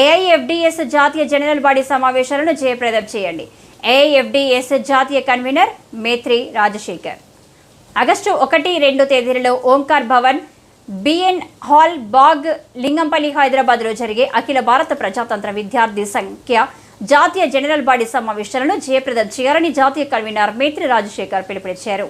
ఏఐఎఫ్డిఎస్ జాతీయ general body సమావేశాలను జయప్రదం చేయండి. ఏఐఎఫ్డిఎస్ జాతీయ కన్వీనర్ మేత్రి రాజశేఖర్. ఆగస్టు ఒకటి రెండు తేదీలలో ఓంకార్ భవన్ బిఎన్ హాల్ బాగ్ లింగంపల్లి హైదరాబాద్లో జరిగే అఖిల భారత ప్రజాతంత్ర విద్యార్థి సంఖ్య జాతీయ జనరల్ బాడీ సమావేశాలను జయప్రదం చేయాలని జాతీయ కన్వీనర్ మేత్రి రాజశేఖర్ పిలుపునిచ్చారు.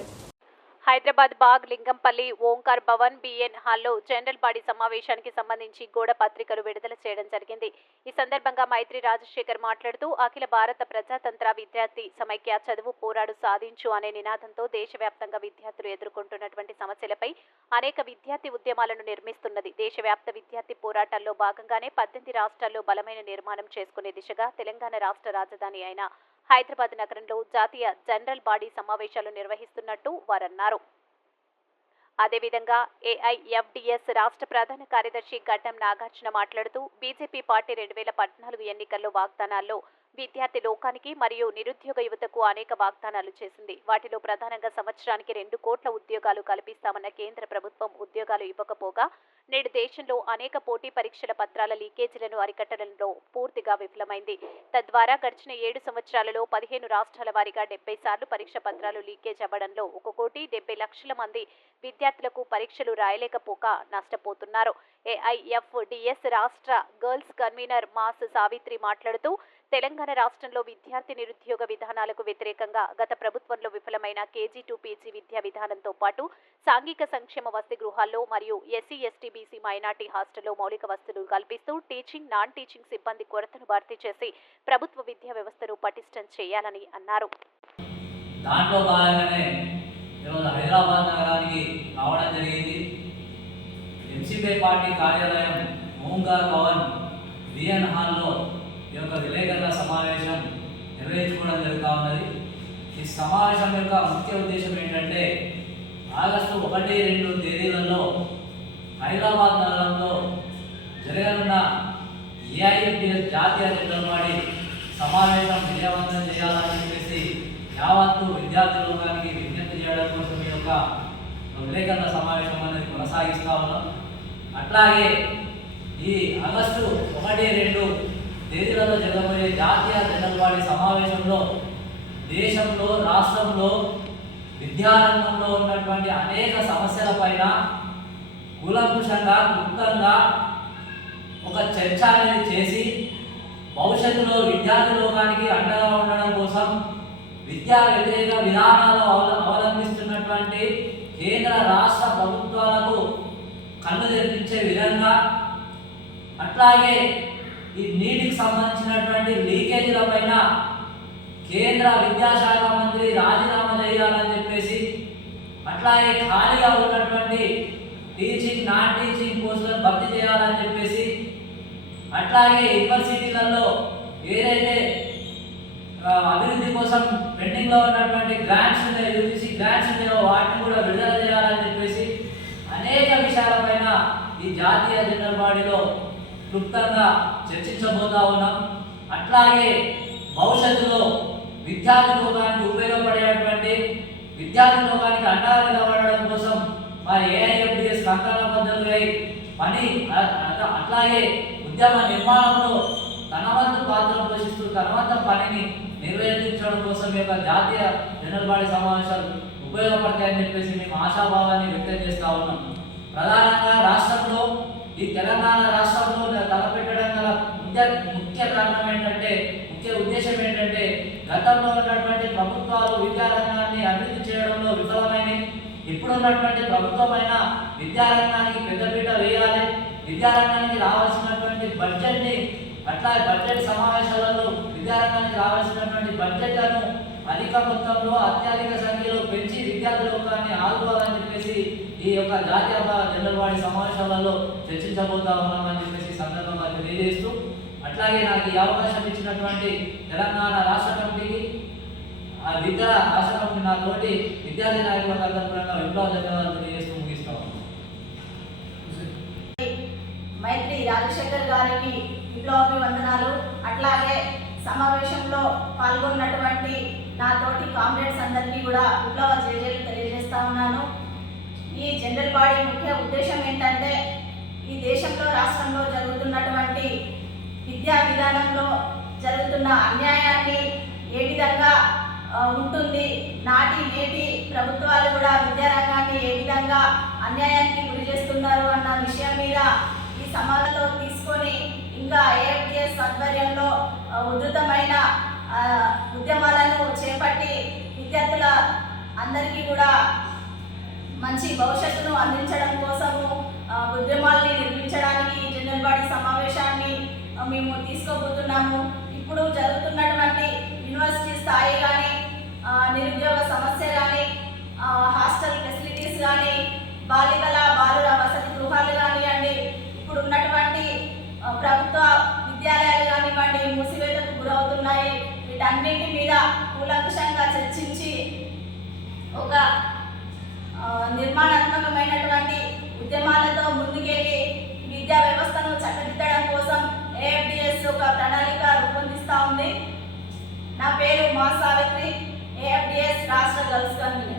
హైదరాబాద్ బాగ్ లింగంపల్లి ఓంకార్ భవన్ బిఎన్ హాల్లో జనరల్ బాడీ సమావేశానికి సంబంధించి గోడ పత్రికలు విడుదల చేయడం జరిగింది. ఈ సందర్భంగా మైత్రి రాజశేఖర్ మాట్లాడుతూ అఖిల భారత ప్రజాతంత్ర విద్యార్థి సమైక్య చదువు పోరాడు సాధించు అనే నినాదంతో దేశవ్యాప్తంగా విద్యార్థులు ఎదుర్కొంటున్నటువంటి సమస్యలపై అనేక విద్యార్థి ఉద్యమాలను నిర్మిస్తున్నది. దేశవ్యాప్త విద్యార్థి పోరాటాల్లో భాగంగానే పద్దెనిమిది రాష్ట్రాల్లో బలమైన నిర్మాణం చేసుకునే దిశగా తెలంగాణ రాష్ట్ర రాజధాని అయిన హైదరాబాద్ నగరంలో జాతీయ జనరల్ బాడీ సమావేశాలు నిర్వహిస్తున్నట్టు వారన్నారు. అదేవిధంగా ఏఐఎఫ్డిఎస్ రాష్ట్ర ప్రధాన కార్యదర్శి గడ్డం నాగార్జున మాట్లాడుతూ బీజేపీ పార్టీ రెండు వేల పద్నాలుగు ఎన్నికల్లో వాగ్దానాల్లో విద్యార్థి లోకానికి మరియు నిరుద్యోగ యువతకు అనేక వాగ్దానాలు చేసింది. వాటిలో ప్రధానంగా సంవత్సరానికి రెండు కోట్ల ఉద్యోగాలు కల్పిస్తామన్న కేంద్ర ప్రభుత్వం ఉద్యోగాలు ఇవ్వకపోగా నేడు దేశంలో అనేక పోటీ పరీక్షల పత్రాల లీకేజీలను అరికట్టడంలో పూర్తిగా విఫలమైంది. తద్వారా గడిచిన ఏడు సంవత్సరాలలో పదిహేను రాష్ట్రాల వారీగా డెబ్బై సార్లు పరీక్ష పత్రాలు లీకేజ్ అవ్వడంలో ఒక కోటి డెబ్బై లక్షల మంది విద్యార్థులకు పరీక్షలు రాయలేకపోక నష్టపోతున్నారు. ఏఐఎఫ్డిఎస్ రాష్ట్ర గర్ల్స్ కన్వీనర్ మాస్ సావిత్రి మాట్లాడుతూ తెలంగాణ రాష్ట్రంలో విద్యార్థి నిరుద్యోగ విధానాలకు వ్యతిరేకంగా గత ప్రభుత్వంలో విఫలమైన కేజీ టు పీజీ విద్యా విధానంతో పాటు సాంఘిక సంక్షేమ వసతి గృహాల్లో మరియు ఎస్సీ ఎస్టీ బీసీ మైనార్టీ హాస్టల్లో మౌలిక వసతులు కల్పిస్తూ టీచింగ్ నాన్ టీచింగ్ సిబ్బంది కొరతను భర్తీ చేసి ప్రభుత్వ విద్యా వ్యవస్థను పటిష్టం చేయాలని అన్నారు. దాంట్లో భాగంగానే ఈరోజు హైదరాబాద్ నగరానికి రావడం జరిగింది. ఎంసీపీ పార్టీ కార్యాలయం ఓంకార్ భవన్ బిఎన్ హాల్లో ఈ యొక్క విలేకరుల సమావేశం నిర్వహించుకోవడం జరుగుతూ ఉన్నది. ఈ సమావేశం యొక్క ముఖ్య ఉద్దేశం ఏంటంటే ఆగస్టు ఒకటి రెండు తేదీలలో హైదరాబాద్ నగరంలో జరగనున్న ఏఐఎఫ్డిఎస్ జాతీయ జనరల్ సమావేశం విజయవంతం చేయాలని చెప్పేసి యావత్తు విద్యార్థి లోకానికి విజ్ఞప్తి చేయడం కోసం ఈ యొక్క విలేకరుల సమావేశం అనేది కొనసాగిస్తా ఉన్నాం. అట్లాగే ఈ ఆగస్టు ఒకటి రెండు తేదీలలో జరగబోయే జాతీయ జనరల్ బాడీ సమావేశంలో దేశంలో రాష్ట్రంలో విద్యారంగంలో ఉన్నటువంటి అనేక సమస్యల పైన కూలంకుషంగా క్లుప్తంగా ఒక చర్చ అనేది చేసి భవిష్యత్తులో విద్యార్థి లోకానికి అండగా ఉండడం కోసం విద్యా వ్యతిరేక విధానాలు అవల- అవలంబిస్తున్నటువంటి కేంద్ర రాష్ట్ర ప్రభుత్వాలకు కన్ను తెప్పించే విధంగా అట్లాగే ఈ నీటికి సంబంధించినటువంటి లీకేజీల పైన కేంద్ర విద్యాశాఖ మంత్రి రాజీనామా చేయాలని చెప్పేసి అట్లాగే ఖాళీగా ఉన్నటువంటి టీచింగ్ నాన్ టీచింగ్ పోస్టులను భర్తీ చేయాలని చెప్పేసి అట్లాగే యూనివర్సిటీలలో ఏదైతే అభివృద్ధి కోసం పెండింగ్లో ఉన్నటువంటి గ్రాంట్స్ ఉన్నాయో యూజీసీ గ్రాంట్స్ ఉన్నాయో వాటిని కూడా విడుదల చేయాలని చెప్పేసి అనేక విషయాలపైన ఈ జాతీయ జనరల్ బాడీలో క్లుప్తంగా చర్చించబోతా ఉన్నాం. అట్లాగే భవిష్యత్తులో విద్యార్థి లోకానికి ఉపయోగపడేటువంటి విద్యార్థి లోకానికి అండగా నిలబడడం కోసం మా ఏఐఎఫ్డిఎస్ కంకణబద్ధులై పని అట్లాగే ఉద్యమ నిర్మాణంలో తన వంతు పాత్ర పోషిస్తూ తన వంతు పనిని నిర్వహించడం కోసం యొక్క జాతీయ జనరల్ బాడీ సమావేశాలు ఉపయోగపడతాయని చెప్పేసి మేము ఆశాభావాన్ని వ్యక్తం చేస్తా ఉన్నాం. ప్రధానంగా రాష్ట్రంలో ఈ తెలంగాణ రాష్ట్రంలో తలపెట్టడం గల ముఖ్య ముఖ్య కారణం ఏంటంటే ముఖ్య ఉద్దేశం ఏంటంటే గతంలో ఉన్నటువంటి ప్రభుత్వాలు విద్యారంగాన్ని అభివృద్ధి చేయడంలో విఫలమైనవి ఇప్పుడున్నటువంటి ప్రభుత్వమైన విద్యారంగానికి పెద్దపీట వేయాలి. విద్యారంగానికి రావాల్సినటువంటి బడ్జెట్ని అట్లా బడ్జెట్ సమావేశాలలో విద్యారంగానికి రావాల్సినటువంటి బడ్జెట్లను అధిక మొత్తంలో అత్యధిక సంఖ్యలో పెంచి విద్యార్థి లోకాన్ని ఆదుకోవాలని చెప్పేసి ఈ యొక్క జాతీయ జనరల్ బాడీ సమావేశాలలో చర్చించబోతా ఉన్నామని చెప్పేసి ఈ సందర్భంగా తెలియజేస్తూ అట్లాగే నాకు ఈ అవకాశం ఇచ్చినటువంటి తెలంగాణ రాష్ట్ర కమిటీకి ఆ విద్యా రాష్ట్ర కమిటీ నాతోటి విద్యార్థి నాయకుల అందరికీ విప్లవ ధన్యవాదాలు తెలియజేస్తూ ముగిస్తాం మైత్రి రాజశేఖర్ గారికి విప్లవాభివందనాలు. అట్లాగే సమావేశంలో పాల్గొన్నటువంటి నాతోటి కామ్రేడ్స్ అందరికీ కూడా విప్లవ జయజయలు తెలియజేస్తా ఉన్నాను. ఈ జనరల్ బాడీ ముఖ్య ఉద్దేశం ఏంటంటే ఈ దేశంలో రాష్ట్రంలో జరుగుతున్నటువంటి విద్యా విధానంలో జరుగుతున్న అన్యాయాన్ని ఏ విధంగా ఉంటుంది నాటి నేటి ప్రభుత్వాలు కూడా విద్యారంగాన్ని ఏ విధంగా అన్యాయానికి గురి చేస్తున్నారు అన్న విషయం మీద ఈ సమాజంలో తీసుకొని ఇంకా ఏఎఫ్టిఎస్ ఆధ్వర్యంలో ఉధృతమైన ఉద్యమాలను చేపట్టి విద్యార్థుల అందరికీ కూడా మంచి భవిష్యత్తును అందించడం కోసము ఉద్యమాల్ని నిర్మించడానికి జనరల్ బాడీ సమావేశాన్ని మేము తీసుకోబోతున్నాము. ఇప్పుడు జరుగుతున్నటువంటి యూనివర్సిటీ స్థాయి కానీ నిరుద్యోగ సమస్య కానీ హాస్టల్ ఫెసిలిటీస్ కానీ బాలికల బాలుర వసతి గృహాలు కానివ్వండి ఇప్పుడు ఉన్నటువంటి ప్రభుత్వ విద్యాలయాలు కానివ్వండి మూసివేతకు గురవుతున్నాయి. వీటన్నింటి మీద కూలంకుషంగా చర్చించి ఒక నిర్మాణాత్మకమైనటువంటి ఉద్యమాలతో ముందుకెళ్ళి విద్యా వ్యవస్థను చక్కదిద్దడం కోసం ఏఎఫ్డిఎస్ ఒక ప్రణాళిక రూపొందిస్తూ ఉంది. నా పేరు మా సావిత్రి. ఏఎఫ్డిఎస్ రాష్ట్ర గర్ల్స్ కమిటీ